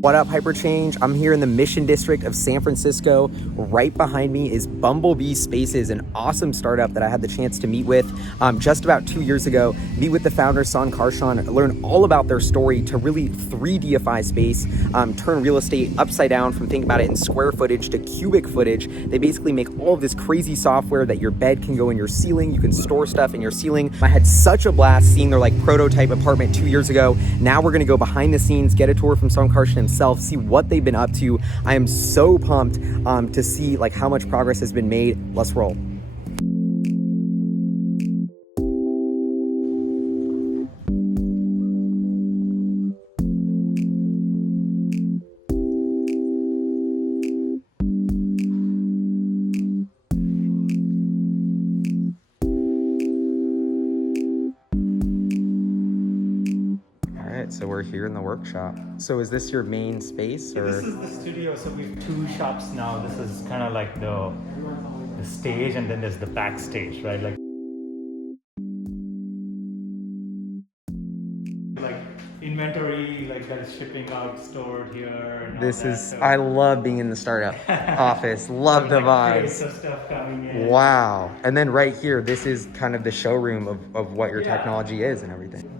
What up, Hyperchange? I'm here in the Mission District of San Francisco. Right behind me is Bumblebee Spaces, an awesome startup that I had the chance to meet with just about 2 years ago. Meet with the founder, Sankarshan, learn all about their story to really 3Dify space, turn real estate upside down from thinking about it in square footage to cubic footage. They basically make all of this crazy software that your bed can go in your ceiling. You can store stuff in your ceiling. I had such a blast seeing their prototype apartment 2 years ago. Now we're gonna go behind the scenes, get a tour from Sankarshan himself, see what they've been up to. I am so pumped to see how much progress has been made. Let's roll. So we're here in the workshop. So is this your main space, or? This is the studio. So we have two shops now. This is kind of like the stage, and then there's the backstage, right? Like inventory, that is shipping out, stored here. And this all is. that. So, I love being in the startup office. Love the vibes. of stuff coming in. Wow. And then right here, this is kind of the showroom of what your technology is and everything.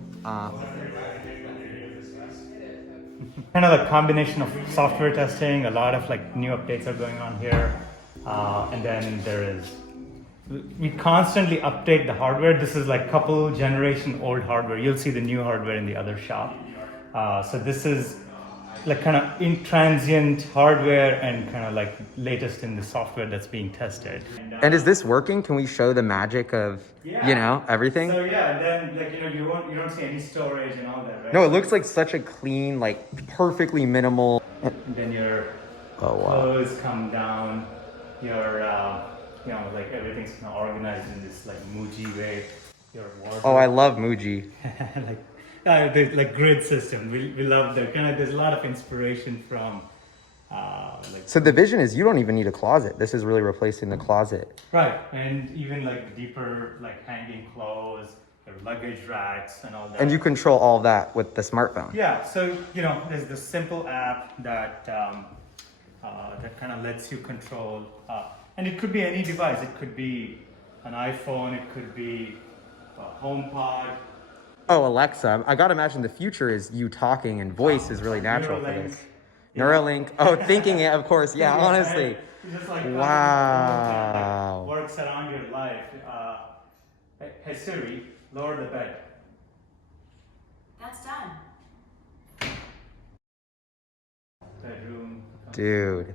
Kind of a combination of software testing, a lot of new updates are going on here, and then we constantly update the hardware. This is couple generation old hardware. You'll see the new hardware in the other shop. So this is kind of intransient hardware and kind of latest in the software that's being tested. And is this working? Can we show the magic of everything? So yeah, and then you don't see any storage and all that, right? No, it looks like such a clean, perfectly minimal. And then your clothes come down. Your everything's kind of organized in this Muji way. Your wardrobe. Oh, I love Muji. The grid system. We love that. There's a lot of inspiration from. So the vision is you don't even need a closet. This is really replacing the closet. Right, and even deeper hanging clothes, your luggage racks and all that. And you control all that with the smartphone. Yeah, so there's this simple app that that kind of lets you control, and it could be any device. It could be an iPhone. It could be a HomePod. Oh, Alexa. I gotta imagine the future is you talking, and voice is really natural for this. Neuralink. Oh, thinking it, of course. Yeah, honestly. Just wow. Works around your life. Hey Siri, lower the bed. That's done. Bedroom. Dude.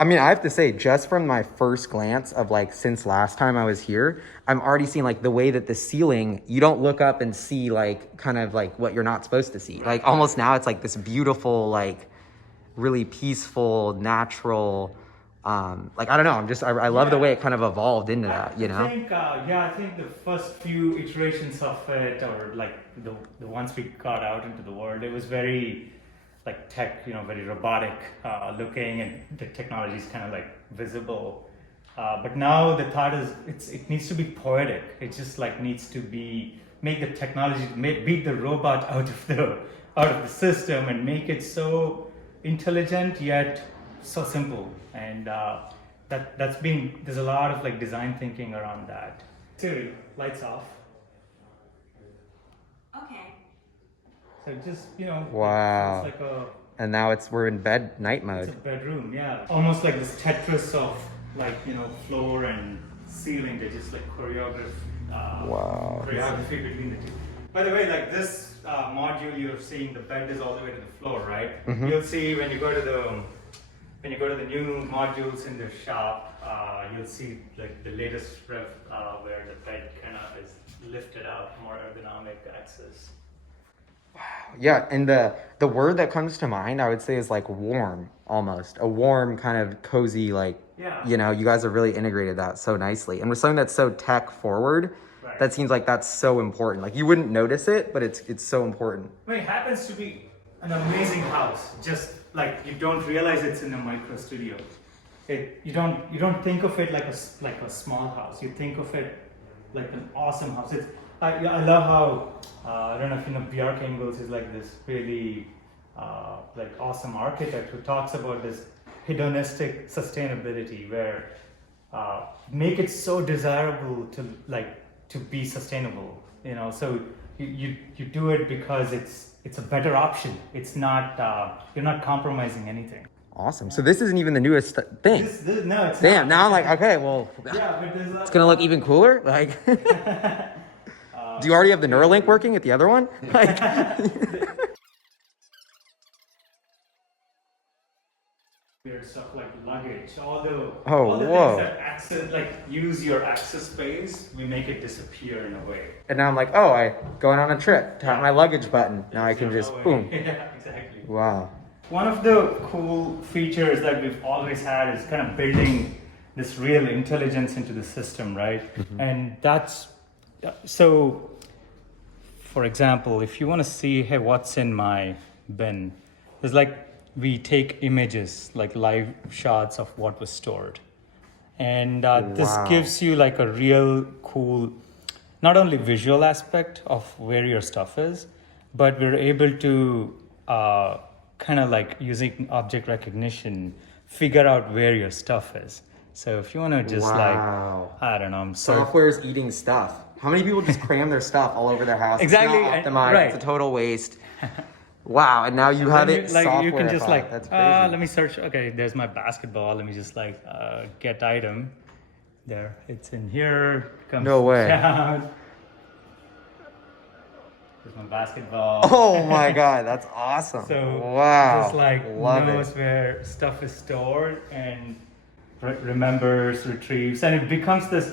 I mean, I have to say, just from my first glance of since last time I was here, I'm already seeing the way that the ceiling, you don't look up and see kind of what you're not supposed to see. Almost now it's this beautiful, really peaceful, natural, I don't know. I love the way it kind of evolved into that, I think the first few iterations of it, or the ones we got out into the world, it was very tech, very robotic looking, and the technology is kind of visible. But now the thought is it needs to be poetic. It just needs to make the technology, beat the robot out of the system and make it so intelligent yet so simple. And there's a lot of design thinking around that. Siri, lights off. Okay. So just, wow. It's and now we're in night mode. It's a bedroom, yeah. Almost like this Tetris of floor and ceiling. They just choreography between the two. By the way, this module you're seeing, the bed is all the way to the floor, right? Mm-hmm. You'll see when you go to the new modules in the shop, you'll see the latest rev where the bed kind of is lifted up, more ergonomic access. Wow. Yeah, and the word that comes to mind, I would say, is warm, almost. A warm, kind of cozy, you guys have really integrated that so nicely. And with something that's so tech forward, right, that seems that's so important. You wouldn't notice it, but it's so important. It happens to be an amazing house. Just you don't realize it's in a micro studio. you don't think of it like a small house. You think of it like an awesome house. I love how I don't know if you know Björk Ingels is like this really like awesome architect who talks about this hedonistic sustainability where make it so desirable to be sustainable. You know, so you do it because it's a better option. It's not you're not compromising anything. Awesome. So this isn't even the newest thing. No, it's Damn. not. Now I'm like, okay, well, Yeah, but there's it's gonna look even cooler. Like, do you already have the Neuralink working at the other one? Like, weird stuff like luggage, all the whoa. things that use your access space, we make it disappear in a way. and now I'm like, oh, I going on a trip. Tap my luggage button. Now I can just boom. Yeah, exactly. Wow. One of the cool features that we've always had is kind of building this real intelligence into the system, right? Mm-hmm. And that's so. For example, if you want to see, hey, what's in my bin? There's we take images, like live shots of what was stored. And this Wow. gives you like a real cool, not only visual aspect of where your stuff is, but we're able to kind of like using object recognition, figure out where your stuff is. So if you want to just Wow. I don't know, Software's eating stuff. How many people just cram their stuff all over their house? Exactly, It's not and- optimized. right. It's a total waste. Wow. And now you have it software. you can just That's crazy. let me search. Okay, there's my basketball. Let me just get item. There, it's in here. Comes No way. down. There's my basketball. Oh my God, that's awesome. So wow. just Love knows it. where stuff is stored and remembers, retrieves, and it becomes this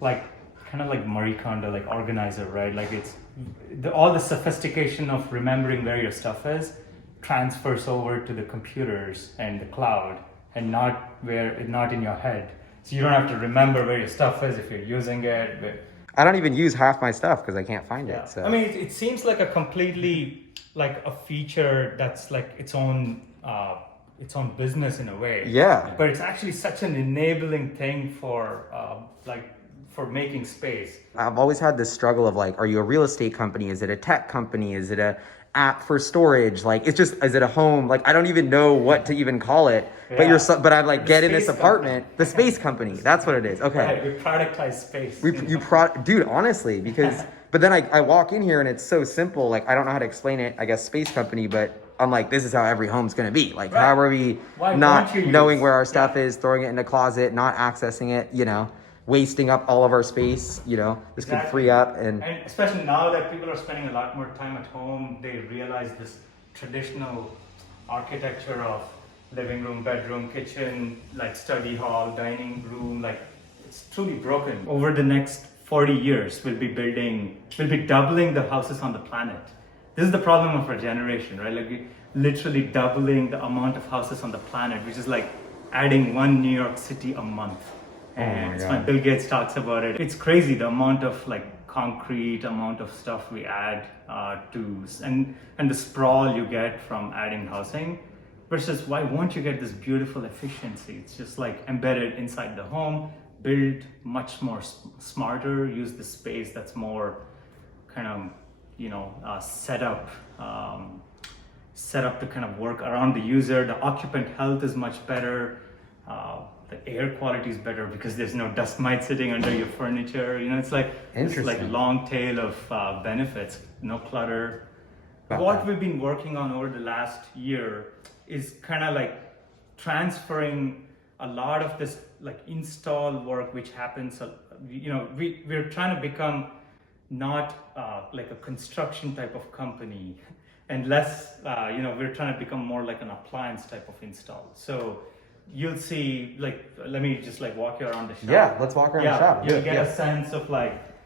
kind of like Marie Kondo, like organizer, right? Like it's all the sophistication of remembering where your stuff is transfers over to the computers and the cloud, and not in your head. So you don't have to remember where your stuff is if you're using it. I don't even use half my stuff because I can't find Yeah. it. So I mean, it seems like a completely like a feature that's like its own business in a way. Yeah. But it's actually such an enabling thing for making space. I've always had this struggle of like, are you a real estate company? Is it a tech company? Is it a app for storage? Like, it's just, is it a home? Like, I don't even know what to even call it. Yeah. But I'm like, The get in this space apartment. The space company. That's what it is. Okay. Right, we productize space. Dude, honestly, because, but then I walk in here and it's so simple. Like, I don't know how to explain it. I guess space company, but I'm like, this is how every home's going to be. Like, Right. how are we Why not won't you knowing use- where our stuff Yeah. is, throwing it in a closet, not accessing it, wasting up all of our space, this could Exactly. free up and especially now that people are spending a lot more time at home, they realize this traditional architecture of living room, bedroom, kitchen, like study hall, dining room, like it's truly broken. Over the next 40 years, we'll be doubling the houses on the planet. This is the problem of our generation, right? Like we literally doubling the amount of houses on the planet, which is like adding one New York City a month. And it's God. when Bill Gates talks about it. It's crazy the amount of concrete, amount of stuff we add and the sprawl you get from adding housing. Versus why won't you get this beautiful efficiency? It's just like embedded inside the home, build much more smarter, use the space that's more kind of set up to kind of work around the user. The occupant health is much better. The air quality is better because there's no dust mite sitting under your furniture. It's like this long tail of benefits, no clutter. What we've been working on over the last year is kind of like transferring a lot of this like install work which happens. We're trying to become not like a construction type of company, and less we're trying to become more like an appliance type of install. So you'll see, let me just walk you around the shop. yeah, let's walk around the shop. You'll get a sense of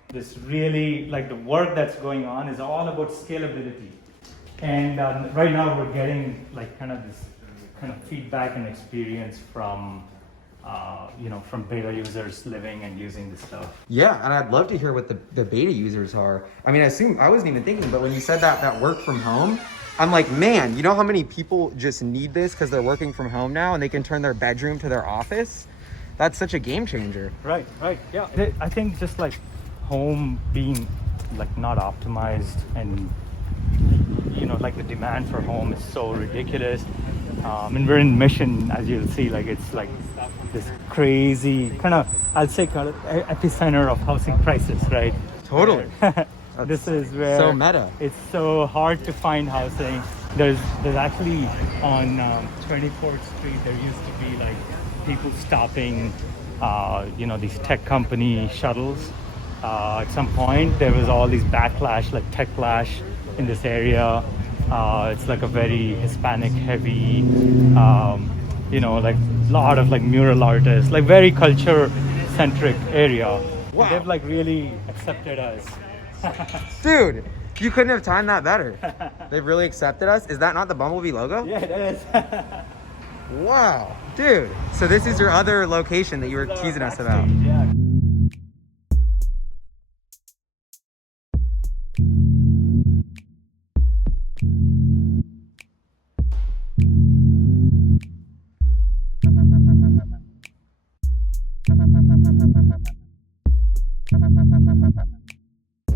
this really, the work that's going on is all about scalability. And right now we're getting kind of this kind of feedback and experience from from beta users living and using the stuff. Yeah, and I'd love to hear what the beta users are. I mean, I wasn't even thinking, but when you said that work from home, I'm like, man, you know how many people just need this because they're working from home now and they can turn their bedroom to their office? That's such a game changer. Right. Yeah. I think just like home being like not optimized, and like the demand for home is so ridiculous. And we're in Mission, as you'll see, like it's like this crazy kind of, I'll say, kind of epicenter of housing crisis, right? Totally. This is where so meta. It's so hard to find housing. There's actually on 24th Street, there used to be like people stopping, these tech company shuttles. At some point, there was all these backlash, like tech clash in this area. It's like a very Hispanic heavy, like lot of like mural artists, like very culture centric area. Wow. They've like really accepted us. Dude, you couldn't have timed that better. They've really accepted us. Is that not the Bumblebee logo? Yeah, it is. Wow, dude. So this is your other location that you were teasing us about. Yeah.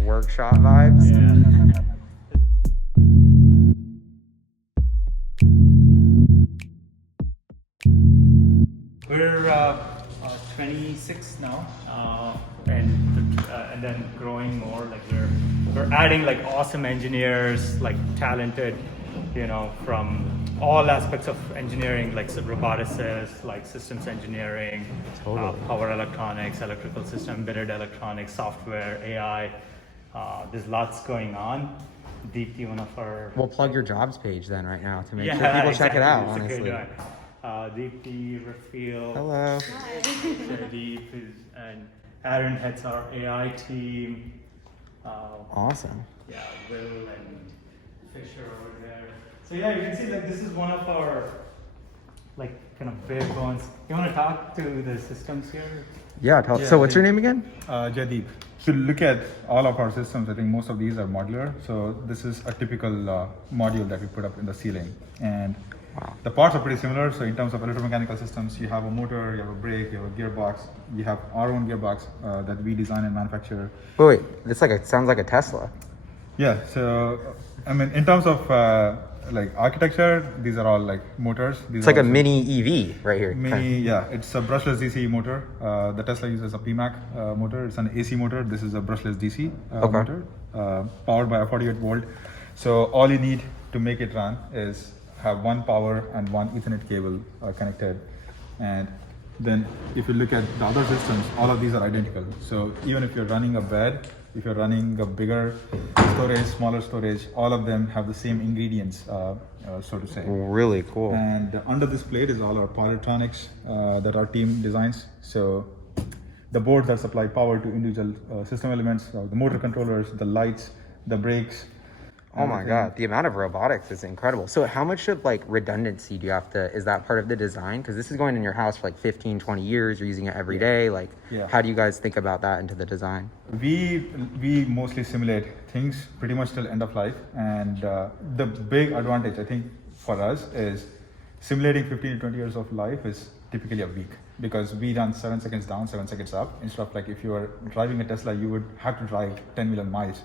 Workshop vibes. Yeah. We're 26 now, and then growing more. Like we're adding like awesome engineers, like talented, from all aspects of engineering, like roboticists, like systems engineering, Totally. Power electronics, electrical system, embedded electronics, software, AI. There's lots going on. Deepti, one of our... We'll plug your jobs page then right now to make sure Yeah, people check it out, it's a honestly. good one. Deepti, Rafael, Hello. Deep, and Aaron heads our AI team. Awesome. Yeah, Will and Fisher over there. So yeah, you can see like this is one of our like kind of bare bones. You want to talk to the systems here? Yeah, so what's your name again? Jadeep. If you look at all of our systems, I think most of these are modular. So this is a typical module that we put up in the ceiling. And the parts are pretty similar. So in terms of electromechanical systems, you have a motor, you have a brake, you have a gearbox. You have our own gearbox that we design and manufacture. Wait, it's like sounds like a Tesla. Yeah, so I mean, in terms of like architecture, these are all like motors. These It's are like a also mini EV right here. mini, yeah, it's a brushless DC motor. The Tesla uses a PMAC motor. It's an AC motor. This is a brushless DC motor, powered by a 48 volt. So all you need to make it run is have one power and one Ethernet cable connected. And then if you look at the other systems, all of these are identical. So even if you're running a bed, if you're running a bigger storage, smaller storage, all of them have the same ingredients, so to say. Really cool. And under this plate is all our power electronics that our team designs. So the boards that supply power to individual system elements, the motor controllers, the lights, the brakes. Oh my God, the amount of robotics is incredible. So how much of like redundancy do you have to, is that part of the design? Because this is going in your house for like 15, 20 years, you're using it every day. Like, how do you guys think about that into the design? We mostly simulate things pretty much till end of life. And the big advantage, I think, for us is simulating 15 to 20 years of life is typically a week, because we run 7 seconds down, 7 seconds up. Instead of like if you were driving a Tesla, you would have to drive 10 million miles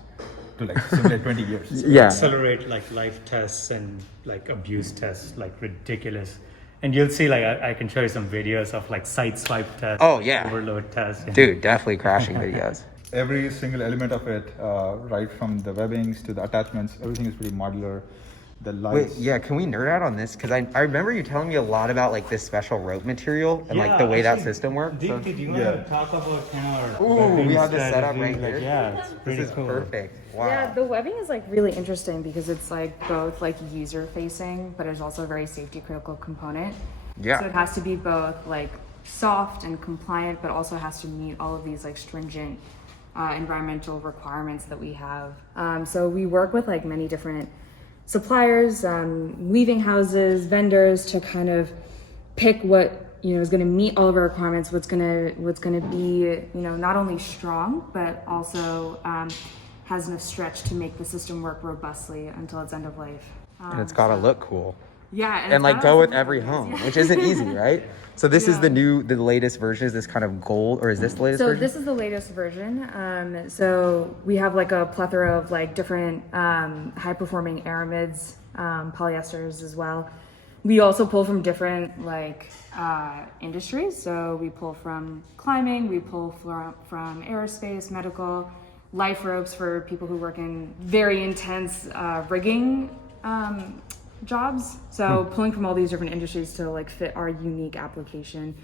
to like simulate 20 years. Yeah. Accelerate like life tests and like abuse tests, like ridiculous. And you'll see like I can show you some videos of like side swipe tests. Oh yeah. Overload tests. Dude, definitely crashing videos. Every single element of it, right from the webbings to the attachments, everything is pretty modular. The lights. Wait, yeah, can we nerd out on this? Because I remember you telling me a lot about like this special rope material and like the way that system works. Deep, do you want to talk about kind of our Ooh, we webbing have this set up strategy? right here. Like, yeah, it's pretty This is cool. perfect. Wow. Yeah, the webbing is like really interesting because it's like both like user facing, but it's also a very safety critical component. Yeah. So it has to be both like soft and compliant, but also has to meet all of these like stringent environmental requirements that we have. So we work with like many different suppliers, weaving houses, vendors to kind of pick what is going to meet all of our requirements. What's going to be not only strong but also has enough stretch to make the system work robustly until its end of life. And it's got to look cool. Yeah. And like got go a- with every home, which isn't easy, right? So this is the latest version. Is this kind of gold, or is this the latest So version? this is the latest version. So we have like a plethora of like different high performing aramids, polyesters as well. We also pull from different like industries. So we pull from climbing, we pull from aerospace, medical, life ropes for people who work in very intense rigging jobs. So pulling from all these different industries to like fit our unique application.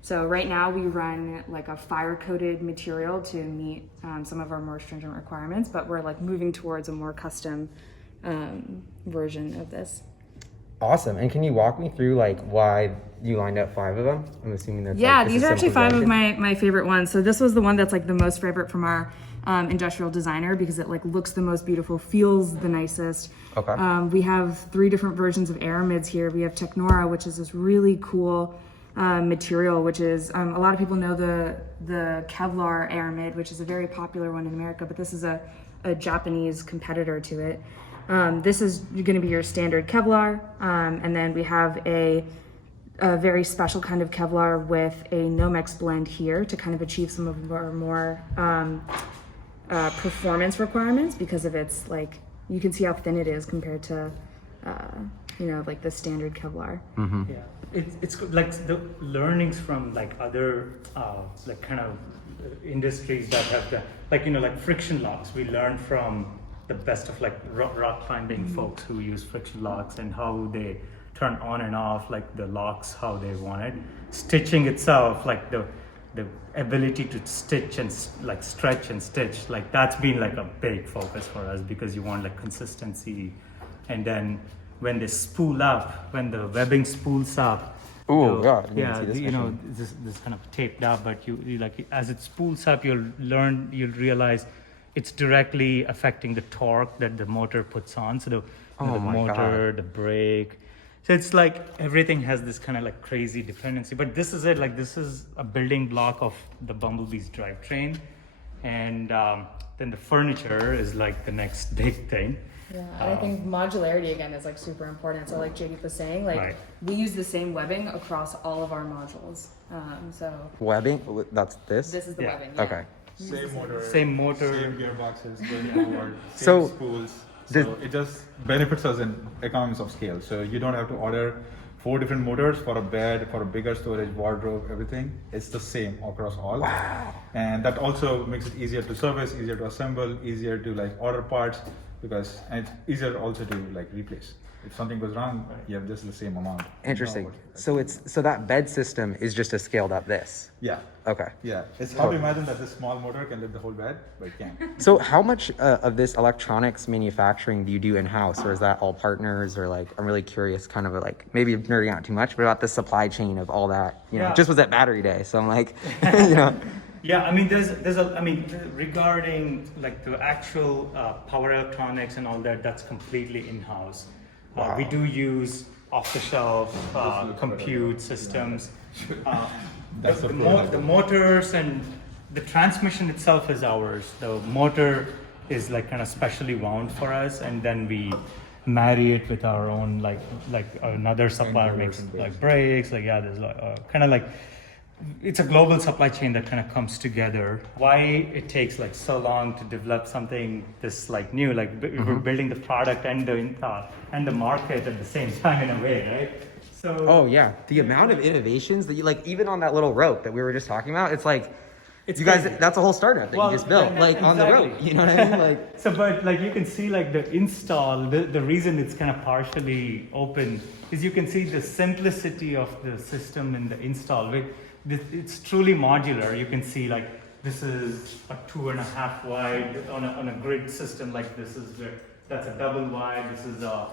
So right now we run like a fire coated material to meet some of our more stringent requirements, but we're like moving towards a more custom version of this. Awesome. And can you walk me through like why you lined up 5 of them? I'm assuming that's Yeah, like, this these is are actually simple 5 of design. my favorite ones. So this was the one that's like the most favorite from our industrial designer because it like looks the most beautiful, feels the nicest. Okay. We have 3 different versions of aramids here. We have Technora, which is this really cool material, which is a lot of people know the Kevlar aramid, which is a very popular one in America, but this is a Japanese competitor to it. This is going to be your standard Kevlar, and then we have a very special kind of Kevlar with a Nomex blend here to kind of achieve some of our more performance requirements because of its like, you can see how thin it is compared to like the standard Kevlar. Yeah, it's good, like the learnings from like other like kind of industries that have the like friction locks. We learned from the best of like rock climbing folks who use friction locks and how they turn on and off like the locks how they want it. Stitching itself, like the ability to stitch and like stretch and stitch, like that's been like a big focus for us because you want like consistency. And then when they spool up, when the webbing spools up, Oh God! I didn't yeah, see this you know, machine. this kind of taped up, but you like as it spools up, you'll realize it's directly affecting the torque that the motor puts on. So the Oh the my motor, God. the brake. So it's like everything has this kind of like crazy dependency. But this is it. Like this is a building block of the Bumblebees drivetrain, and then the furniture is like the next big thing. Yeah, and I think modularity again is like super important. So like JD was saying, like Right. we use the same webbing across all of our modules. So Webbing. That's this. this is the Yeah. webbing. Yeah. Okay. Same motor, Same motor. same gearboxes going forward, So, same spools. this- So it just benefits us in economies of scale. So you don't have to order 4 different motors for a bed, for a bigger storage, wardrobe, everything. It's the same across all. Wow. And that also makes it easier to service, easier to assemble, easier to like order parts because and it's easier also to like replace. If something goes wrong, you have just the same amount. Interesting. You know what- So that bed system is just a scaled up this. Yeah. Okay. Yeah. It's hard to imagine that this small motor can lift the whole bed, but it can. So how much of this electronics manufacturing do you do in house, or is that all partners? Or like, I'm really curious, kind of like maybe nerding out too much, but about the supply chain of all that. You know, Yeah. just was at Battery Day, so I'm like, you know. Yeah, I mean, there's a, I mean, regarding like the actual power electronics and all that, that's completely in-house. We do use off-the-shelf compute systems. That's the the motors and the transmission itself is ours. The motor is like kind of specially wound for us, and then we marry it with our own like another supplier makes like brakes. Like yeah, there's like kind of like. It's a global supply chain that kind of comes together. Why it takes like so long to develop something this like new, like we're building the product and the market at the same time in a way, right? So Oh yeah, the amount of innovations that you like, even on that little rope that we were just talking about, it's like, It's you guys, crazy. that's a whole startup that Well, you just built, yeah, like on the exactly. rope. You know what I mean? Like, So, but like you can see, like the install, the reason it's kind of partially open is you can see the simplicity of the system in the install. It's truly modular. You can see like this is a 2.5 wide on a grid system. Like this is that's a double wide. This is a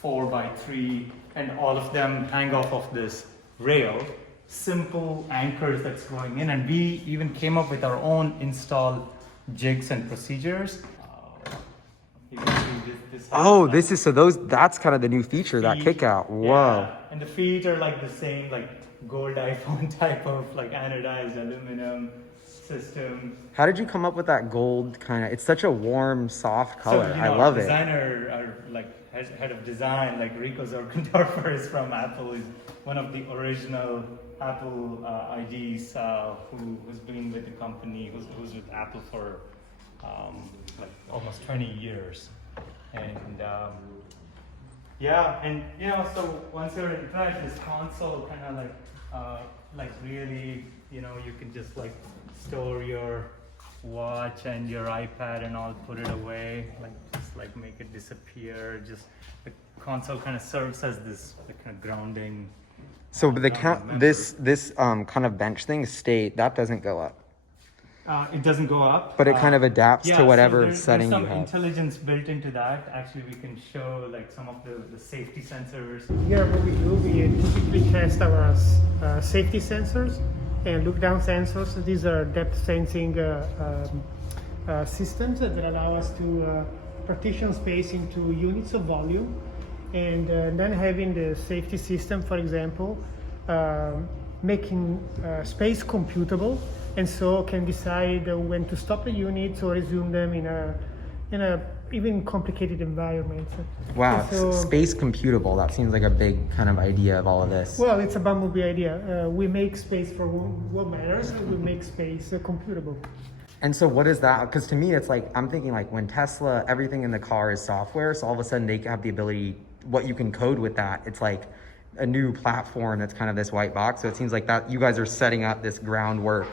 4x3, and all of them hang off of this rail. Simple anchors that's going in, and we even came up with our own install jigs and procedures. You can see this oh, this is, so those, that's kind of the new feature, that feet. kick out. Whoa. Yeah. And the feet are like the same, like gold iPhone type of like anodized aluminum. system. How did you come up with that gold kind of? It's such a warm, soft color. So, I love our it. designer, our like head of design, like Rico Zorkendorfer is from Apple. Is one of the original Apple IDs who's been with the company, who's with Apple for like almost 20 years, and yeah, and so once you're impressed, this console kind of like really, you can just like store your watch and your iPad and all, put it away, like just like make it disappear. Just the console kind of serves as this like kind of grounding. So the this kind of bench thing that doesn't go up, It doesn't go up, but it kind of adapts yeah, to whatever there's setting some you have. intelligence built into that. Actually, we can show like some of the safety sensors. Here, what we do, we typically test our safety sensors and look down sensors. These are depth sensing systems that allow us to partition space into units of volume, and then having the safety system, for example, making space computable, and so can decide when to stop the units or resume them in a even complicated environment. Wow, So, space computable. That seems like a big kind of idea of all of this. well, it's a Bumblebee idea. We make space for what matters, and we make space computable. And so what is that? Because to me, it's like, I'm thinking like when Tesla, everything in the car is software. So all of a sudden they have the ability, what you can code with that. It's like a new platform that's kind of this white box. So it seems like that you guys are setting up this groundwork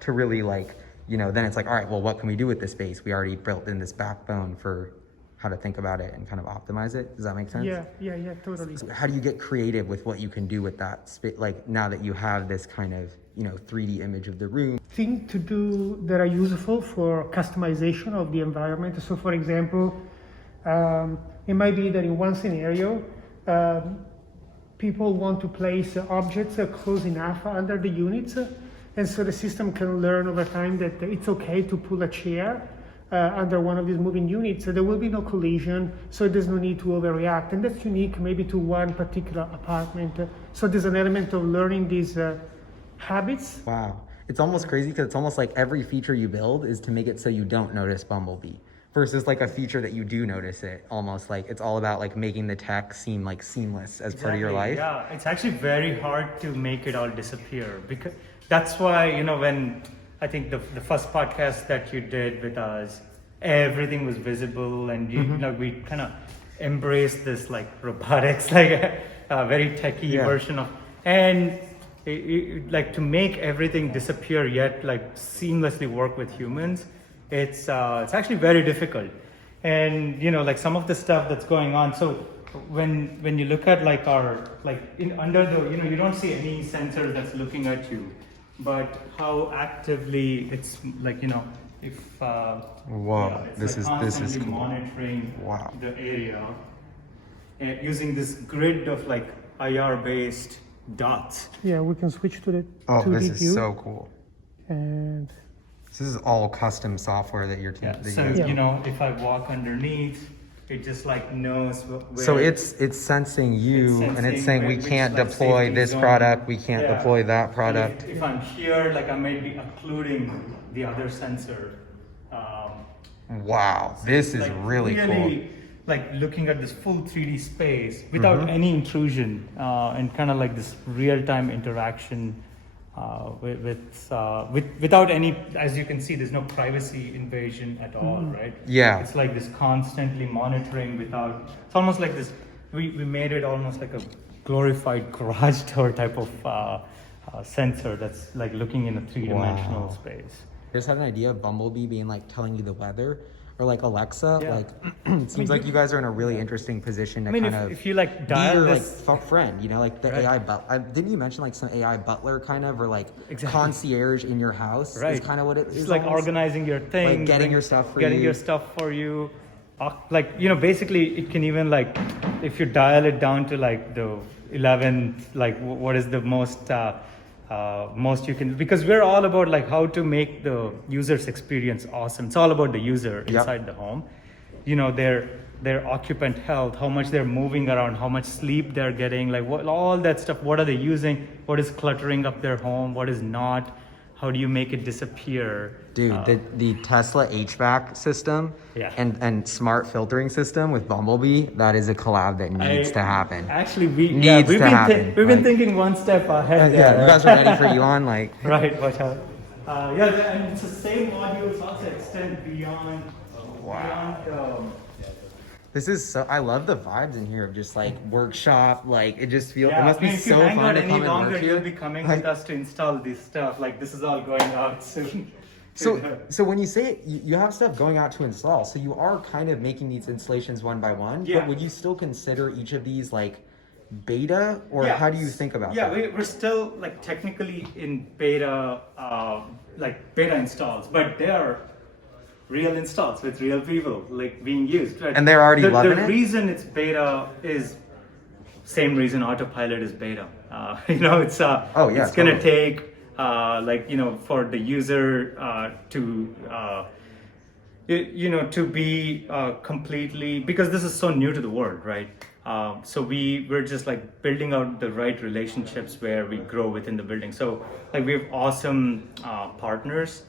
to really like, then it's like, all right, well, what can we do with this space? We already built in this backbone for how to think about it and kind of optimize it. Does that make sense? Yeah, totally. So how do you get creative with what you can do with that space? Like now that you have this kind of, 3D image of the room. Things to do that are useful for customization of the environment. So, for example, it might be that in one scenario, people want to place objects close enough under the units, and so the system can learn over time that it's okay to pull a chair under one of these moving units. So there will be no collision, so there's no need to overreact, and that's unique maybe to one particular apartment. So there's an element of learning these habits. Wow. It's almost crazy because it's almost like every feature you build is to make it so you don't notice Bumblebee versus like a feature that you do notice it. Almost like it's all about like making the tech seem like seamless as part of your life. Yeah, it's actually very hard to make it all disappear, because that's why, when I think the first podcast that you did with us, everything was visible, and we kind of embraced this like robotics, like a very techy version of, and like to make everything disappear yet like seamlessly work with humans, it's actually very difficult. And like some of the stuff that's going on, so when you look at like our under the you don't see any sensor that's looking at you, but how actively it's like if Whoa, it's this like is constantly cool. monitoring Wow. the area using this grid of like IR based dots. Yeah, we can switch to the Oh, 2D this is view, so cool. and This is all custom software that you're that So you guys- if I walk underneath, it just like knows where. So it's sensing you It's and it's sensing saying we which, can't like, deploy safety this zone. product, we can't Yeah. deploy that And product. If I'm here, like I might be occluding the other sensor. Wow, this is like really cool. Like looking at this full 3D space without any intrusion, and kind of like this real-time interaction without any, as you can see, there's no privacy invasion at all, right? Yeah. It's like this constantly monitoring without, it's almost like this, we made it almost like a glorified garage door type of sensor that's like looking in a three-dimensional Wow. space. I just had an idea of Bumblebee being like telling you the weather, or like Alexa. Yeah. Like it seems like you guys are in a really interesting position to I mean, kind of if you like be dial your this, like friend, like the Right. AI didn't you mention like some AI butler kind of, or like Exactly. concierge in your house? right? Is kind of what it is. It's like almost? organizing your things, Like getting your stuff for getting you. your stuff for you. Like basically, it can even like, if you dial it down to like the 11th, like what is the most you can, because we're all about like how to make the user's experience awesome. It's all about the user inside the home. Their occupant health, how much they're moving around, how much sleep they're getting, like all that stuff. What are they using? What is cluttering up their home? What is not? how do you make it disappear? Dude, the Tesla HVAC system Yeah. and smart filtering system with Bumblebee, that is a collab that needs to happen. Actually, Needs we've to been happen. we've been thinking one step ahead there. Yeah, you guys are ready for Elon? Like, Right, but and it's the same modules also extend beyond. Beyond, this is so, I love the vibes in here of just like workshop, like it just feels, yeah, it must be if you so hang fun out to any come and longer, work you'll here. be coming Like- with us to install this stuff. Like this is all going out soon. So when you say it, you have stuff going out to install, so you are kind of making these installations one by one, Yeah. but would you still consider each of these like beta, or how do you think about Yeah, that? we're still like technically in beta, like beta installs, but they are real installs with real people like being used. Right? And they're already loving the it? reason it's beta is same reason autopilot is beta. You know, it's Oh, yeah, it's gonna totally. take like you know for the user to you know to be completely, because this is so new to the world, right? So we're just like building out the right relationships where we grow within the building. So like we have awesome partners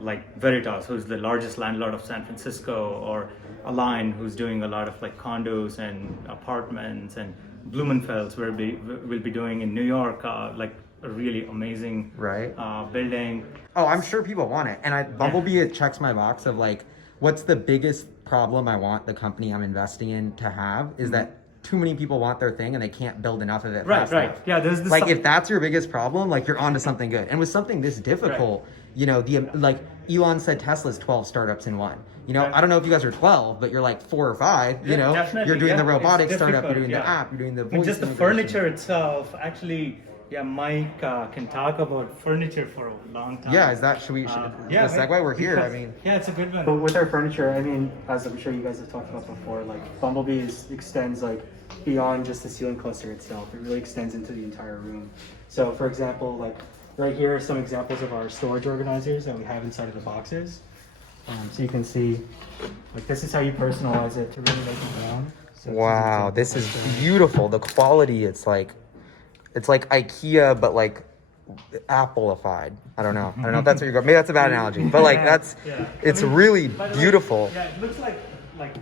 like Veritas, who's the largest landlord of San Francisco, or Align, who's doing a lot of like condos and apartments, and Blumenfeld's where we'll be doing in New York, like a really amazing Right. building. Oh, I'm sure people want it. And Bumblebee, it checks my box of like, what's the biggest problem I want the company I'm investing in to have is that too many people want their thing and they can't build enough of it fast Right. enough. Yeah, there's this Like if that's your biggest problem, like you're onto something good. And with something this difficult, you know, like Elon said Tesla's 12 startups in one. You know, Right. I don't know if you guys are 12, but you're like 4 or 5, you Yeah, know. definitely, You're doing the yeah. robotics It's startup, you're difficult, doing the yeah. app, you're doing the I mean, voice just the integration. furniture itself, actually, yeah, Mike can talk about furniture for a long time. Yeah, is that, should the segue? We're here, I because- mean. Yeah, it's a good one. But with our furniture, I mean, as I'm sure you guys have talked about before, like Bumblebees extends like beyond just the ceiling cluster itself. It really extends into the entire room. So for example, like right here are some examples of our storage organizers that we have inside of the boxes. So you can see, like this is how you personalize it to really make it down. So Wow, this is beautiful. The quality, it's like IKEA, but like Appleified. I don't know if that's what you're going. Maybe that's a bad analogy, but like that's, Yeah. it's I mean, really by the way, beautiful. yeah, it looks like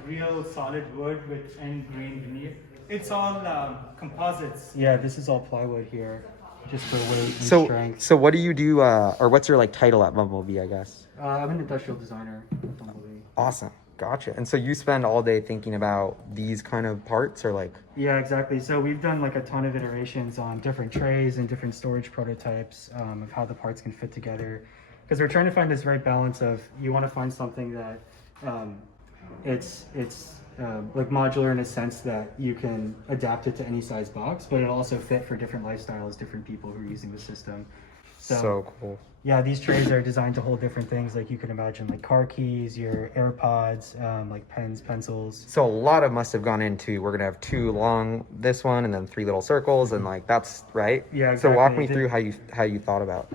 real solid wood with end grain veneer. It's all composites. Yeah, this is all plywood here, just for weight and So, strength. so what do you do, or what's your like title at Bumblebee, I guess? I'm an industrial designer at Bumblebee. Awesome, gotcha. And so you spend all day thinking about these kind of parts, or like? Yeah, exactly. So we've done like a ton of iterations on different trays and different storage prototypes of how the parts can fit together. Because we're trying to find this right balance of, you want to find something that it's like modular in a sense that you can adapt it to any size box, but it'll also fit for different lifestyles, different people who are using the system. So cool. Yeah, these trays are designed to hold different things, like you can imagine like car keys, your AirPods, like pens, pencils. So a lot of must have gone into, we're gonna have 2 long, this one, and then 3 little circles, and like that's right. Yeah, So walk me exactly. through how you thought about,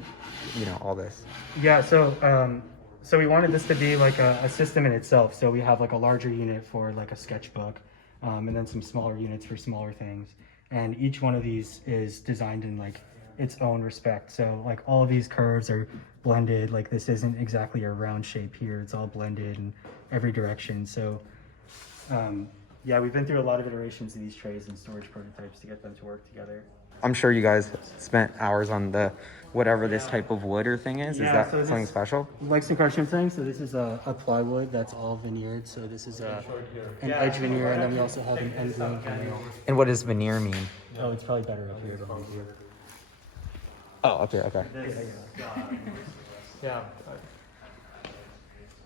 you know, all this. Yeah, so so we wanted this to be like a system in itself. So we have like a larger unit for like a sketchbook, and then some smaller units for smaller things. And each one of these is designed in like its own respect. So like all of these curves are blended. Like this isn't exactly a round shape here. It's all blended in every direction. So yeah, we've been through a lot of iterations of these trays and storage prototypes to get them to work together. I'm sure you guys spent hours on the whatever this type of wood or thing is. Is Yeah, that so something this- special? Like Sankarshan thing, so this is a plywood that's all veneered. So this is an edge veneer, and then we also have an end grain veneer. And what does veneer mean? Oh, it's probably better up here than over here. Oh, okay, okay. Yeah.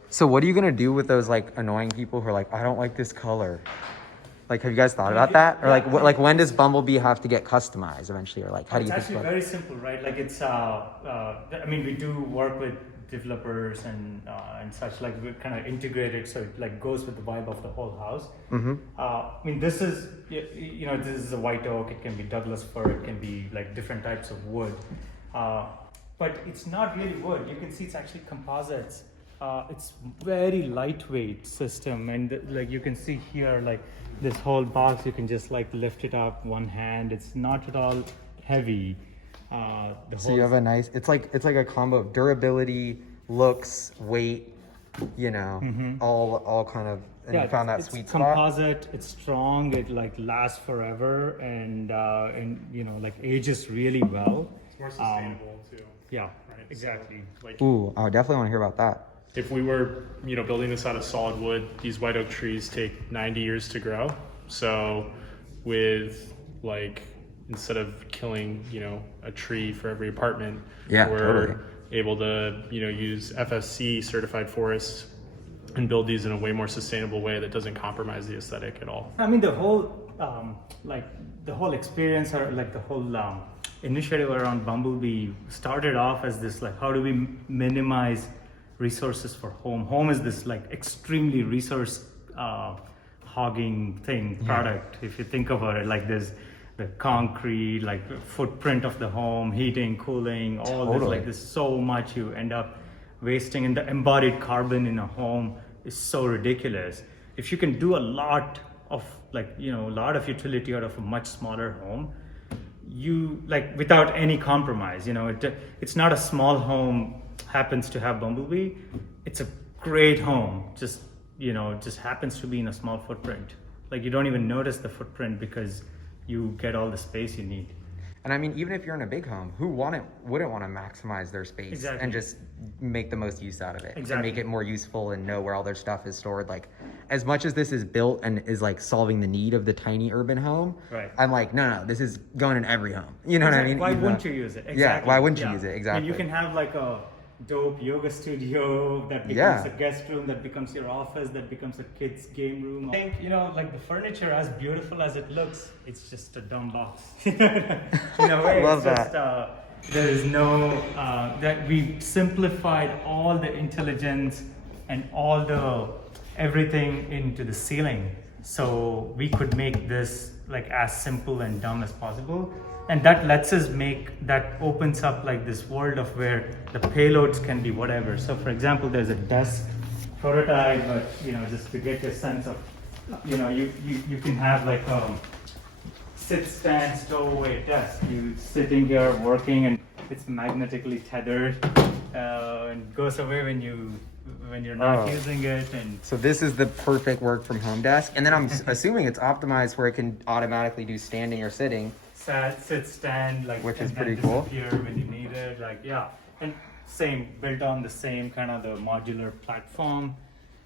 So what are you gonna do with those like annoying people who are like, I don't like this color? Like, have you guys thought about that? Or like when does Bumblebee have to get customized eventually? Or like, how do It's you think actually about it? very simple, right? Like it's, I mean, we do work with developers and such. Like we kind of integrate it so it like goes with the vibe of the whole house. I mean, this is you know this is a white oak. It can be Douglas fir. It can be like different types of wood, but it's not really wood. You can see it's actually composites. It's very lightweight system, and like you can see here, like this whole box, you can just like lift it up one hand. It's not at all heavy. The So you have a nice, it's like a combo of durability, looks, weight, you know, all kind of, and you found that it's sweet spot. composite. It's strong. It like lasts forever, and you know, like ages really well. It's more sustainable too. Yeah, Right, exactly. Like Ooh, I definitely want to hear about that. if we were, building this out of solid wood, these white oak trees take 90 years to grow. So with like, instead of killing, a tree for every apartment, Yeah, we're totally. able to, use FSC certified forests and build these in a way more sustainable way that doesn't compromise the aesthetic at all. I mean, the whole the whole experience, or like the whole initiative around Bumblebee started off as this, like, how do we minimize resources for home? Home is this like extremely resource hogging product. If you think about it, like there's the concrete, like footprint of the home, heating, cooling, all this, like there's so much you end up wasting, and the embodied carbon in a home is so ridiculous. If you can do a lot of a lot of utility out of a much smaller home, you like without any compromise, it's not a small home happens to have Bumblebee. It's a great home, just happens to be in a small footprint. Like you don't even notice the footprint because you get all the space you need. And I mean, even if you're in a big home, who wouldn't want to maximize their space Exactly. and just make the most use out of it, Exactly. and make it more useful and know where all their stuff is stored? Like, as much as this is built and is like solving the need of the tiny urban home, Right. I'm like, no, this is going in every home. You know what I mean? Why Even wouldn't though- you use it? Exactly. Yeah, why wouldn't you Yeah. use it? I mean, Exactly. you can have like a dope yoga studio that becomes a guest room, that becomes your office, that becomes a kid's game room. I think, like the furniture, as beautiful as it looks, it's just a dumb box. In a way, Love it's that. just, there is no, that we simplified all the intelligence and all the everything into the ceiling. So we could make this like as simple and dumb as possible. And that lets us that opens up like this world of where the payloads can be whatever. So for example, there's a desk prototype, but just to get a sense of, you can have like a sit stand stowaway desk. You sitting here working, and it's magnetically tethered, and goes away when you're not using it. And So this is the perfect work from home desk, and then I'm assuming it's optimized where it can automatically do standing or sitting. sit stand, like, Which is and then pretty cool. disappear when you need it, like, yeah. And same, built on the same kind of the modular platform.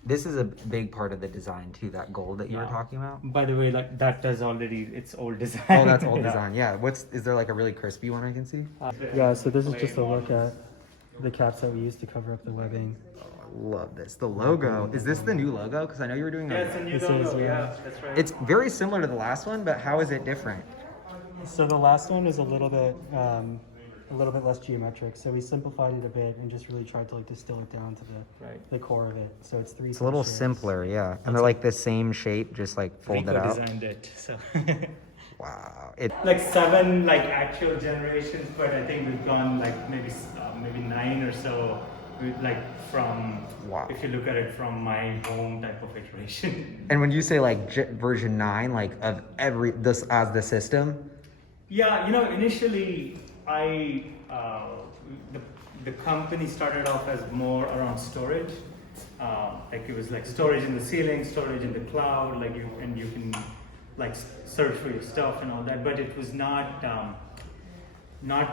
This is a big part of the design too, that gold that you were Yeah. talking about. By the way, like that does already, it's old design. Oh, that's old Yeah. design. Yeah. Is there like a really crispy one I can see? Yeah, so this is just a look at the caps that we use to cover up the webbing. Love this. The logo. Is this the new logo? Because I know you were doing Yeah, it's a new This logo, is, yeah, that's right. It's very similar to the last one, but how is it different? So the last one is a little bit less geometric. So we simplified it a bit and just really tried to like distill it down to the core of it. So it's three. It's a little simpler, yeah. And they're like the same shape, just like folded out. designed it, so. Wow. It. Like 7 like actual generations, but I think we've gone like maybe 9 or so, like from, Wow. if you look at it from my home type of iteration. And when you say like version 9, like of this as the system. Yeah, initially the company started off as more around storage. Like it was like storage in the ceiling, storage in the cloud, like you can like search for your stuff and all that. But it was not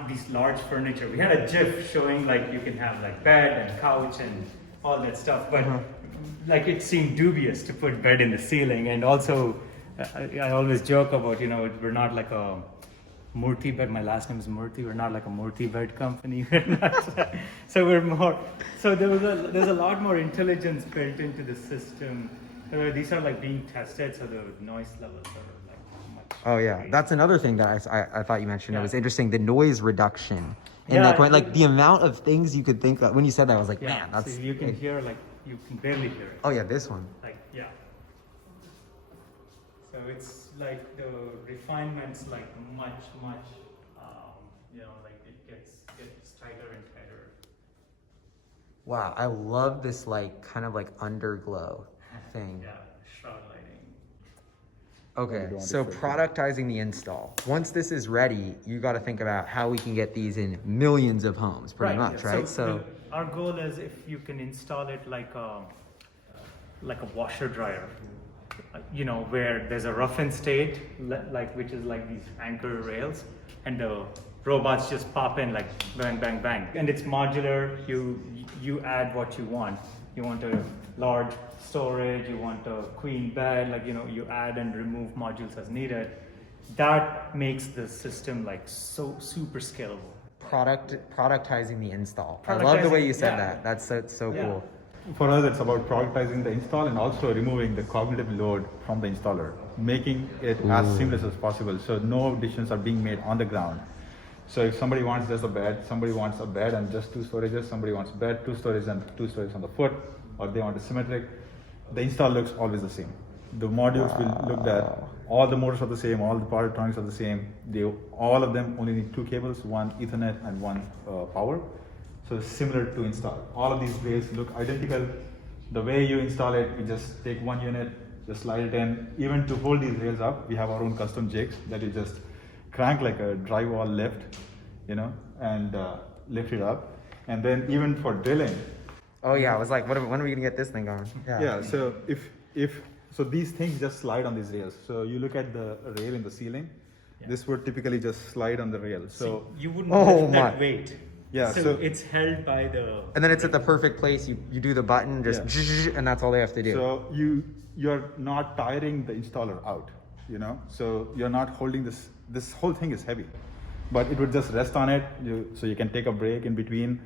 these large furniture. We had a GIF showing like you can have like bed and couch and all that stuff, but like it seemed dubious to put bed in the ceiling. And also, I always joke about we're not like a Murthy bed. My last name is Murthy. We're not like a Murthy bed company. We're not, so we're more. So there's a lot more intelligence built into the system. These are like being tested, so the noise levels are like much. Oh yeah, that's another thing that I thought you mentioned. It was interesting, the noise reduction. In Yeah, that point, like the amount of things you could think of when you said that, I was like, Yeah, man, that's. so you can hear like you can barely hear it. Oh yeah, this one. Like yeah. So it's like the refinements like much like it gets tighter and tighter. Wow, I love this like kind of like underglow thing. Yeah, shroud lighting. Okay, We don't so want to productizing the install. Once this is ready, you got to think about how we can get these in millions of homes, pretty much, right? So our goal is if you can install it like a washer dryer, you know, where there's a rough in state, like which is like these anchor rails, and the robots just pop in like bang, bang, bang, and it's modular. You add what you want. You want a large storage, you want a queen bed, like, you know, you add and remove modules as needed. That makes the system like so super scalable. productizing the install. I love the way you said that. That's so cool. For us, it's about productizing the install and also removing the cognitive load from the installer, making it as seamless as possible. So no decisions are being made on the ground. So if somebody wants just a bed, somebody wants a bed and just 2 storages, somebody wants bed, 2 storages and 2 storages on the foot, or they want a symmetric, the install looks always the same. The modules will look that all the motors are the same, all the power electronics are the same. All of them only need 2 cables, one Ethernet and one power. So it's similar to install. All of these rails look identical. The way you install it, you just take one unit, just slide it in. Even to hold these rails up, we have our own custom jigs that you just crank like a drywall lift, you know, and lift it up. And then even for drilling. Oh yeah, I was like, when are we gonna get this thing going? Yeah. So so these things just slide on these rails. So you look at the rail in the ceiling. Yeah. This would typically just slide on the rail. So you wouldn't lift that weight. Yeah, so it's held by the. And then it's at the perfect place. You do the button, just and that's all they have to do. So you're not tiring the installer out, you know. So you're not holding this. This whole thing is heavy, but it would just rest on it. So you can take a break in between,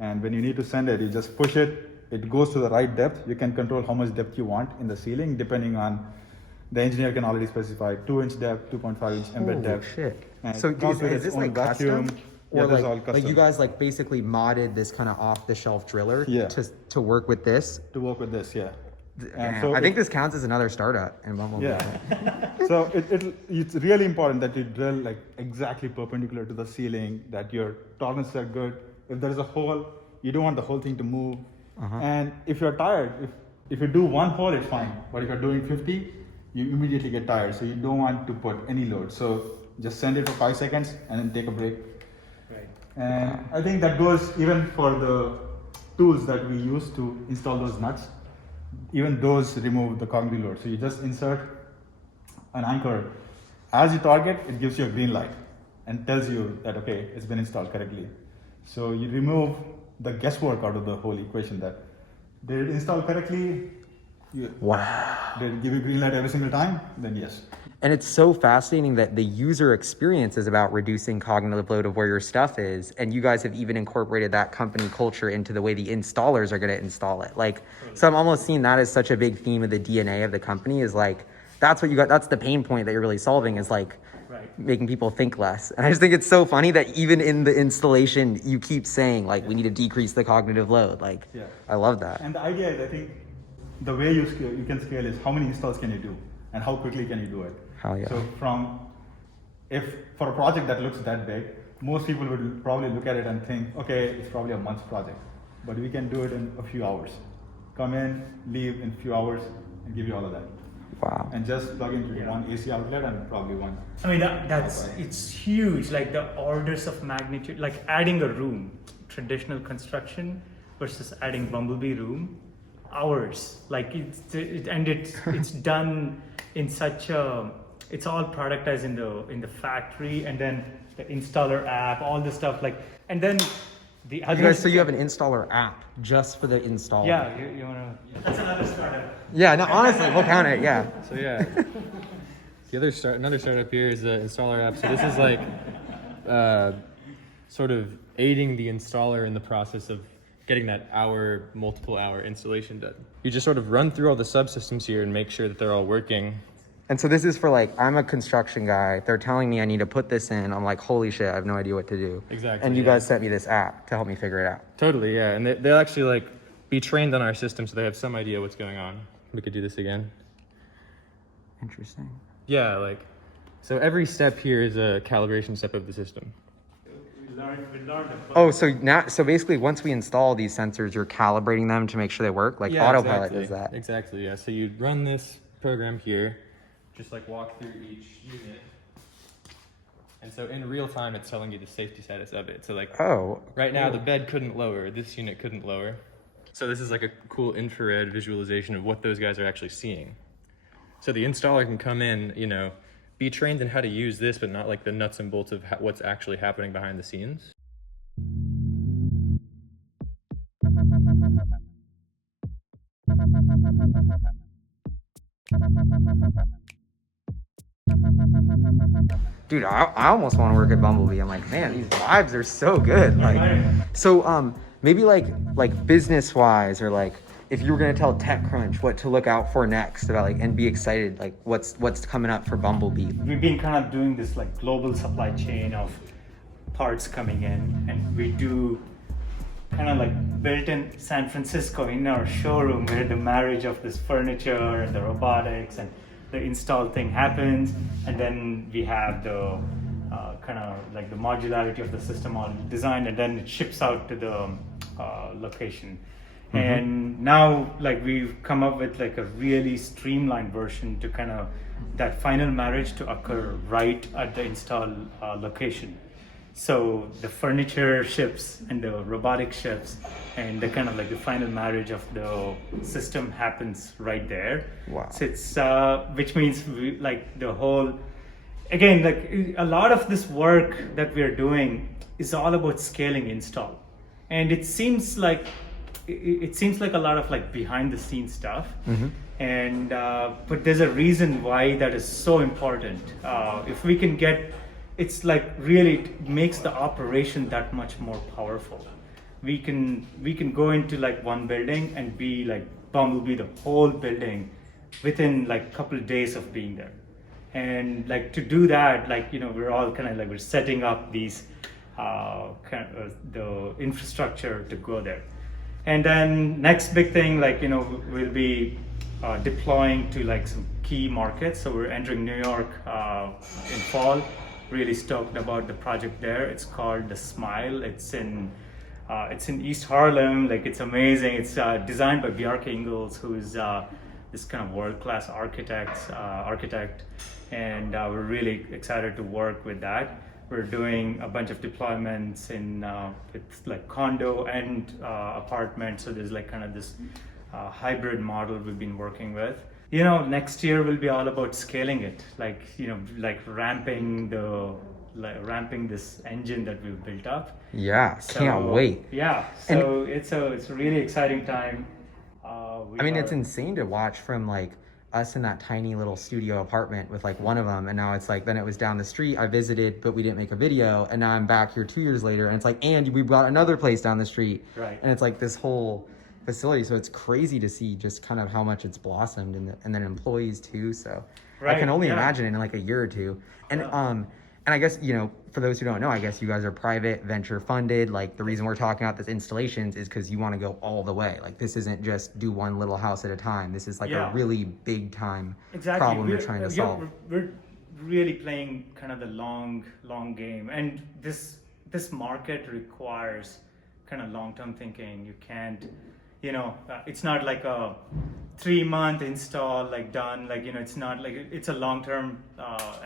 and when you need to send it, you just push it. It goes to the right depth. You can control how much depth you want in the ceiling, depending on. The engineer can already specify 2-inch depth, 2.5-inch embed depth. Shit. And So is this like custom? Or Yeah, that's like, all custom. like you guys like basically modded this kind of off-the-shelf driller Yeah. to work with this. To work with this, yeah. And Damn, I think this counts as another startup in Bumblebee. Yeah. So it's really important that you drill like exactly perpendicular to the ceiling, that your tolerances are good. If there is a hole, you don't want the whole thing to move. And if you're tired, if you do one hole, it's fine. But if you're doing 50, you immediately get tired. So you don't want to put any load. So just send it for 5 seconds and then take a break. Right. And I think that goes even for the tools that we use to install those nuts. Even those remove the cognitive load. So you just insert an anchor. As you target, it gives you a green light and tells you that, okay, it's been installed correctly. So you remove the guesswork out of the whole equation, that did it install correctly? Wow. Did it give you green light every single time? Then yes. And it's so fascinating that the user experience is about reducing cognitive load of where your stuff is. And you guys have even incorporated that company culture into the way the installers are going to install it. Like, so I'm almost seeing that as such a big theme of the DNA of the company is like, that's what you got. That's the pain point that you're really solving is like making people think less. And I just think it's so funny that even in the installation, you keep saying like, we need to decrease the cognitive load. Like, I love that. And the idea is, I think the way you can scale is how many installs can you do and how quickly can you do it. Hell yeah. So if for a project that looks that big, most people would probably look at it and think, okay, it's probably a month's project, but we can do it in a few hours. Come in, leave in a few hours, and give you all of that. Wow. And just plug into one AC outlet and probably one. I mean, it's huge, like the orders of magnitude, like adding a room, traditional construction versus adding Bumblebee room, hours. Like it's done in such a, it's all productized in the factory, and then the installer app, all the stuff like, and then the other. You guys, so you have an installer app just for the install. Yeah, you wanna. That's another startup. Yeah, no, honestly, we'll count it. Yeah. So yeah, another startup here is the installer app. So this is like sort of aiding the installer in the process of getting that multiple hour installation done. You just sort of run through all the subsystems here and make sure that they're all working. And so this is for like, I'm a construction guy. They're telling me I need to put this in. I'm like, holy shit, I have no idea what to do. Exactly. And you guys sent me this app to help me figure it out. Totally, yeah. And they'll actually like be trained on our system so they have some idea what's going on. We could do this again. Interesting. Yeah, like, so every step here is a calibration step of the system. Oh, so basically once we install these sensors, you're calibrating them to make sure they work? Like autopilot does that. Exactly, yeah. So you'd run this program here, just like walk through each unit. And so in real time, it's telling you the safety status of it. So like, right now the bed couldn't lower, this unit couldn't lower. So this is like a cool infrared visualization of what those guys are actually seeing. So the installer can come in, you know, be trained in how to use this, but not like the nuts and bolts of what's actually happening behind the scenes. Dude, I almost want to work at Bumblebee. I'm like, man, these vibes are so good. Like, so maybe like business wise, or like if you were gonna tell TechCrunch what to look out for next about like and be excited, like what's coming up for Bumblebee. We've been kind of doing this like global supply chain of parts coming in, and we do kind of like built in San Francisco in our showroom, where the marriage of this furniture and the robotics and the install thing happens, and then we have the kind of like the modularity of the system all designed, and then it ships out to the location. And now like we've come up with like a really streamlined version to kind of that final marriage to occur right at the install location. So the furniture ships and the robotic ships, and the kind of like the final marriage of the system happens right there. Wow. So it's which means we, like the whole, again, like a lot of this work that we're doing is all about scaling install, and it seems like a lot of like behind the scenes stuff. And but there's a reason why that is so important. If we can get, it's like really makes the operation that much more powerful. We can go into like one building and be like Bumblebee the whole building within like a couple of days of being there. And like to do that, like, you know, we're all kind of like we're setting up these kind of the infrastructure to go there. And then next big thing, like, you know, we'll be deploying to like some key markets. So we're entering New York in fall. Really stoked about the project there. It's called The Smile. It's in East Harlem. Like, it's amazing. It's designed by Bjarke Ingels, who is this kind of world-class architect, and we're really excited to work with that. We're doing a bunch of deployments in with like condo and apartment. So there's like kind of this hybrid model we've been working with. You know, next year will be all about scaling it, like, you know, like ramping this engine that we've built up. Yeah, can't wait. Yeah, so it's a really exciting time. I mean, it's insane to watch from like us in that tiny little studio apartment with like one of them, and now it's like, then it was down the street, I visited, but we didn't make a video, and now I'm back here 2 years later, and it's like, and we bought another place down the street. Right. And it's like this whole facility, so it's crazy to see just kind of how much it's blossomed, and then employees too, so I can only imagine in like a year or two. And and I guess, you know, for those who don't know, I guess you guys are private, venture funded. Like, the reason we're talking about this installations is because you want to go all the way. Like, this isn't just do one little house at a time. This is like a really big time problem you're trying to solve. We're really playing kind of the long game, and this market requires kind of long-term thinking. You can't, you know, it's not like a 3-month install, like done, like, you know, it's not like, it's a long-term,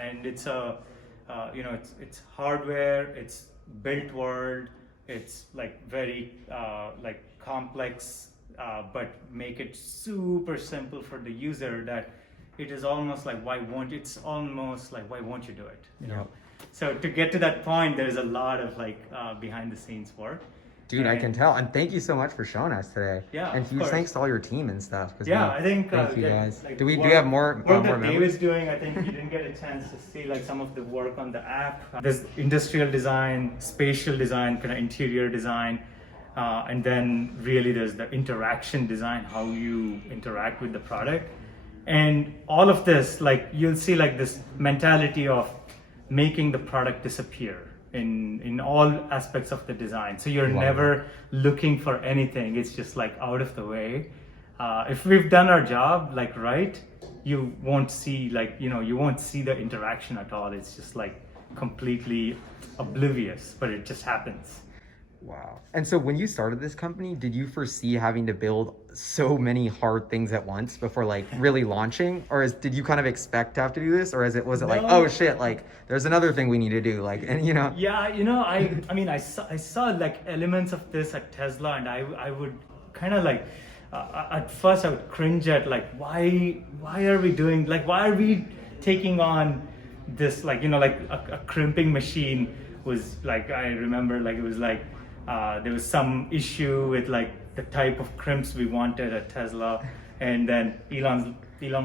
and it's a, you know, it's hardware, it's built world, it's like very like complex, but make it super simple for the user, that it is almost like, why won't you do it, you know? So to get to that point, there's a lot of like behind the scenes work. Dude, I can tell. And thank you so much for showing us today. Yeah, and huge thanks to all your team and stuff. I think thank you guys. like Do we have more work that members? David's doing? I think you didn't get a chance to see like some of the work on the app. There's industrial design, spatial design, kind of interior design, and then really there's the interaction design, how you interact with the product, and all of this, like, you'll see like this mentality of making the product disappear in all aspects of the design. So you're never looking for anything. It's just like out of the way. If we've done our job like right, you won't see like, you know, you won't see the interaction at all. It's just like completely oblivious, but it just happens. Wow. And so when you started this company, did you foresee having to build so many hard things at once before like really launching? Or did you kind of expect to have to do this? Or was it like, oh shit, like there's another thing we need to do? Like, and Yeah, I mean, I saw like elements of this at Tesla, and I would kind of like, at first I would cringe at like, why are we doing, like, why are we taking on this, like, like a crimping machine was like, I remember like, it was like, there was some issue with like the type of crimps we wanted at Tesla, and then Elon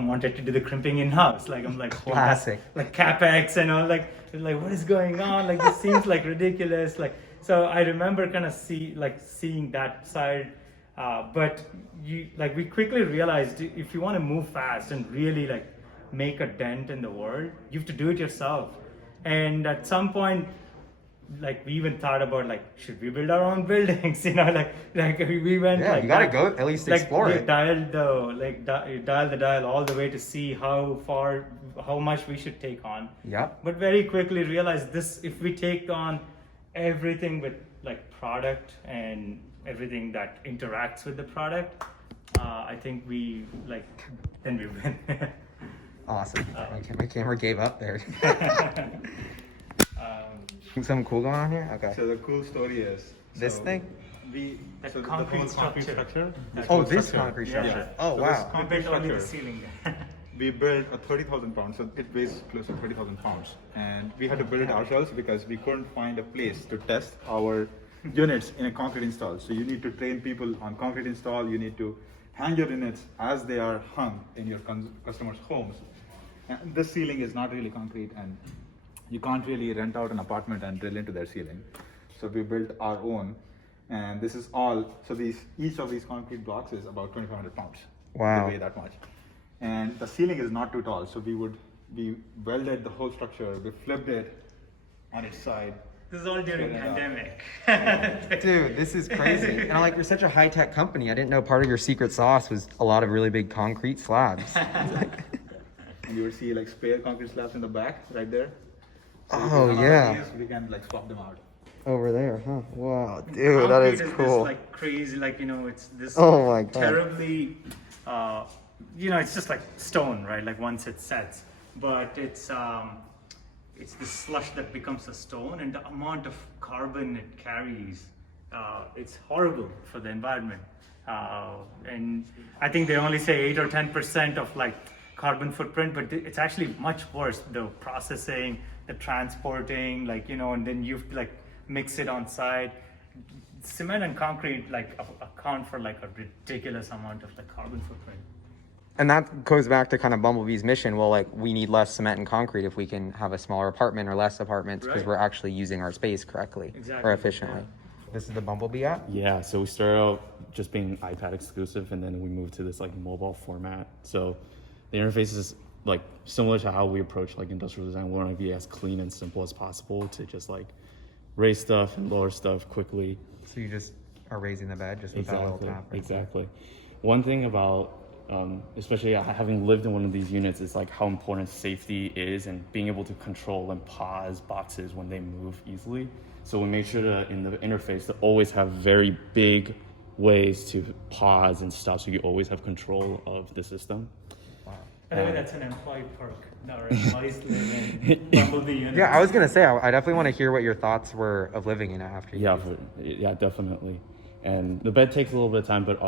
wanted to do the crimping in-house. Like, I'm like, classic, like CapEx and all, like what is going on? Like, this seems like ridiculous. Like, so I remember kind of seeing that side, but we quickly realized if you want to move fast and really like make a dent in the world, you have to do it yourself. And at some point, like we even thought about like, should we build our own buildings? Like we went. Yeah, like, you gotta go at least explore it. Dialed the dial all the way to see how much we should take on. Yeah. But very quickly realized this: if we take on everything with like product and everything that interacts with the product, I think then we win. Awesome. My camera gave up there. Something cool going on here? Okay. So the cool story is this thing? The concrete structure. This concrete structure. Yeah. Oh, So wow. We built only the ceiling. We built a 30,000 pounds, so it weighs close to 30,000 pounds. And we had to build it ourselves because we couldn't find a place to test our units in a concrete install. So you need to train people on concrete install, you need to hang your units as they are hung in your customers' homes. And this ceiling is not really concrete, and you can't really rent out an apartment and drill into their ceiling. So we built our own, and this is all, so each of these concrete blocks is about 2,500 pounds. Wow. They weigh that much. And the ceiling is not too tall, so we welded the whole structure, we flipped it on its side. This is all during pandemic. Dude, this is crazy. And I'm like, you're such a high-tech company. I didn't know part of your secret sauce was a lot of really big concrete slabs. And you would see like spare concrete slabs in the back, right there. So Oh, if we yeah. have these, we can like swap them out. Over there, huh? Wow, dude, that is Concrete cool. This, like crazy, like it's this Oh my God. terribly, it's just like stone, right? Like once it sets, but it's the slush that becomes a stone, and the amount of carbon it carries, it's horrible for the environment. And I think they only say 8 or 10% of like carbon footprint, but it's actually much worse. The processing, the transporting, and then you have to like mix it on site. Cement and concrete account for like a ridiculous amount of the carbon footprint. And that goes back to kind of Bumblebee's mission. Well, like we need less cement and concrete if we can have a smaller apartment or less apartments because Right. we're actually using our space correctly Exactly. or efficiently. This is the Bumblebee app? Yeah, so we started out just being iPad exclusive, and then we moved to this like mobile format. So the interface is like similar to how we approach like industrial design. We want to be as clean and simple as possible to just like raise stuff and lower stuff quickly. So you just are raising the bed just with that little tap. Right? Exactly. One thing about especially having lived in one of these units is like how important safety is and being able to control and pause boxes when they move easily. So we made sure to, in the interface, to always have very big ways to pause and stop, so you always have control of the system. By the way, that's an employee perk. Our employees live in Bumblebee units. Yeah, I was gonna say I definitely want to hear what your thoughts were of living in it after. Yeah, definitely. And the bed takes a little bit of time, but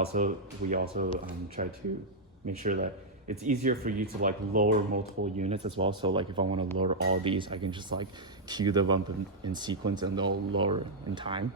we also try to make sure that it's easier for you to like lower multiple units as well. So like if I want to lower all these, I can just like cue them up in sequence and they'll lower in time.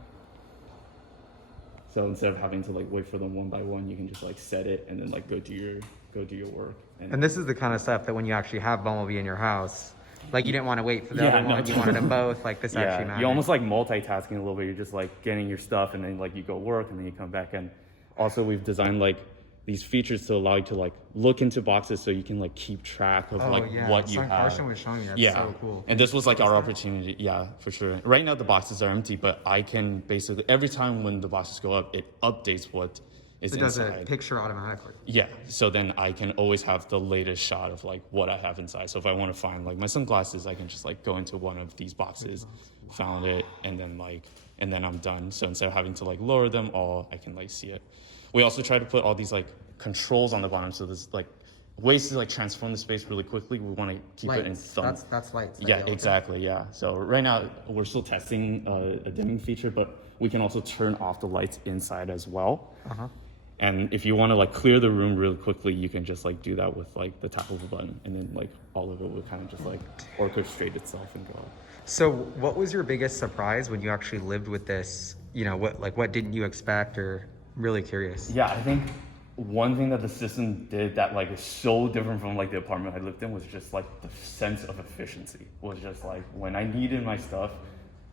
So instead of having to like wait for them one by one, you can just like set it and then like go do your work. And this is the kind of stuff that when you actually have Bumblebee in your house, like you didn't want to wait for the other one, you wanted them both. Like this actually matters. You're almost like multitasking a little bit. You're just like getting your stuff and then like you go work and then you come back. And also we've designed like these features to allow you to like look into boxes so you can like keep track of what you have. Sankarshan was showing me. That's so cool. And this was like our opportunity. Yeah, for sure. Right now the boxes are empty, but I can basically every time when the boxes go up, it updates what is inside. It does a picture automatically. Yeah, so then I can always have the latest shot of like what I have inside. So if I want to find like my sunglasses, I can just like go into one of these boxes, found it, and then like and then I'm done. So instead of having to like lower them all, I can like see it. We also try to put all these like controls on the bottom, so there's like ways to like transform the space really quickly. We want to keep it in thumb. That's lights. Yeah, exactly. Yeah. So right now we're still testing a dimming feature, but we can also turn off the lights inside as well. And if you want to like clear the room really quickly, you can just like do that with like the tap of a button, and then like all of it will kind of just like orchestrate itself and go. So what was your biggest surprise when you actually lived with this? You know, what didn't you expect, or really curious? Yeah, I think one thing that the system did that like is so different from like the apartment I lived in was just like the sense of efficiency. Was just like when I needed my stuff,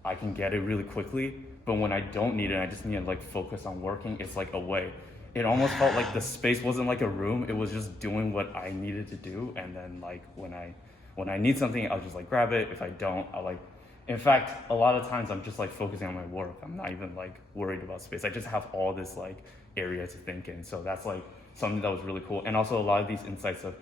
I can get it really quickly, but when I don't need it, I just need to like focus on working, it's like away. It almost felt like the space wasn't like a room, it was just doing what I needed to do, and then like when I need something, I'll just like grab it. If I don't, I'll like, in fact, a lot of times I'm just like focusing on my work. I'm not even like worried about space. I just have all this like area to think in. So that's like something that was really cool. And also a lot of these insights of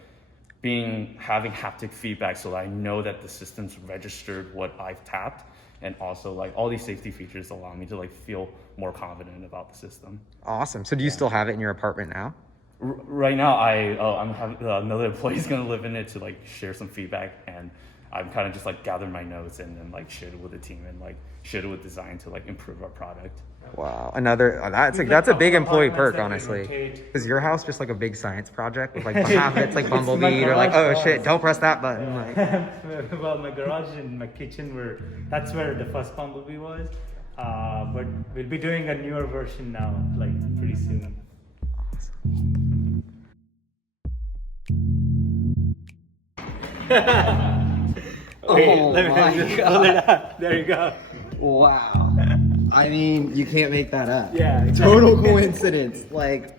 having haptic feedback, so that I know that the system's registered what I've tapped. And also like all these safety features allow me to like feel more confident about the system. Awesome. So do you still have it in your apartment now? Right now, I'm having another employee's gonna live in it to like share some feedback, and I'm kind of just like gathering my notes and then like share it with the team and like share it with design to like improve our product. Wow, that's a big employee perk, honestly. Is your house just like a big science project with like half it's like Bumblebee, or like, oh shit, don't press that button? Like. Well, my garage and my kitchen that's where the first Bumblebee was. But we'll be doing a newer version now, like pretty soon. Oh my God. There you go. Wow. I mean, you can't make that up. Yeah. Exactly. Total coincidence. Like.